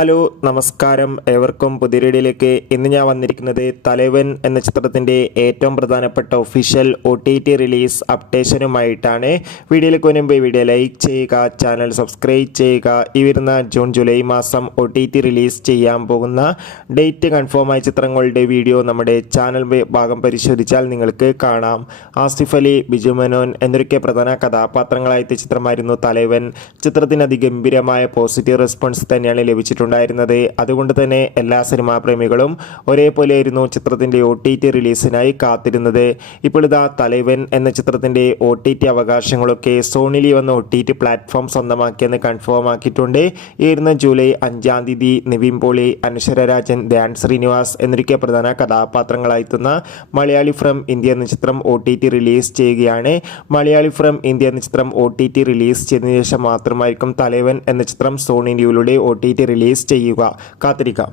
Hello നമസ്കാരം, ഏവർക്കും പുതിയ വീഡിയോയിലേക്ക്. ഇന്ന് ഞാൻ വന്നിരിക്കുന്നത് തലവൻ എന്ന ചിത്രത്തിൻ്റെ ഏറ്റവും പ്രധാനപ്പെട്ട ഒഫീഷ്യൽ OTT റിലീസ് അപ്ഡേഷനുമായിട്ടാണ്. വീഡിയോയിലേക്ക് മുൻപ് വീഡിയോ ലൈക്ക് ചെയ്യുക, ചാനൽ സബ്സ്ക്രൈബ് ചെയ്യുക. ഈ വരുന്ന ജൂൺ ജൂലൈ മാസം OTT റിലീസ് ചെയ്യാൻ പോകുന്ന ഡേറ്റ് കൺഫേം ആയ ചിത്രങ്ങളുടെ വീഡിയോ നമ്മുടെ ചാനൽ ഭാഗം പരിശോധിച്ചാൽ നിങ്ങൾക്ക് കാണാം. ആസിഫ് അലി, ബിജു മേനോൻ എന്നൊക്കെ പ്രധാന കഥാപാത്രങ്ങളായ ചിത്രമായിരുന്നു തലവൻ. ചിത്രത്തിന് അതിഗംഭീരമായ പോസിറ്റീവ് റെസ്പോൺസ് തന്നെയാണ് ലഭിച്ചിട്ടുണ്ടായിരുന്നത്. അതുകൊണ്ട് തന്നെ എല്ലാ സിനിമാ പ്രേമികളും ഒരേപോലെയായിരുന്നു ചിത്രത്തിന്റെ OTT റിലീസിനായി കാത്തിരുന്നത്. ഇപ്പോൾ ഇതാ തലവൻ എന്ന ചിത്രത്തിന്റെ OTT അവകാശങ്ങളൊക്കെ സോണി ലീവ് എന്ന OTT പ്ലാറ്റ്ഫോം സ്വന്തമാക്കിയെന്ന് കൺഫേം ആക്കിയിട്ടുണ്ട്. ഈ വരുന്ന ജൂലൈ 5-ാം തീയതി നിവിൻ പോളി, അനശ്വര രാജൻ, ധ്യാൻ ശ്രീനിവാസ് എന്നൊക്കെ പ്രധാന കഥാപാത്രങ്ങളായെത്തുന്ന മലയാളി ഫ്രം ഇന്ത്യ എന്ന ചിത്രം OTT റിലീസ് ചെയ്യുകയാണ്. മലയാളി ഫ്രം ഇന്ത്യ എന്ന ചിത്രം OTT റിലീസ് ചെയ്തതിനു ശേഷം മാത്രമായിരിക്കും തലവൻ എന്ന ചിത്രം സോണി ലീവിലൂടെ OTT റിലീസ് ചെയ്യുക. കാത്തിരിക്കാം.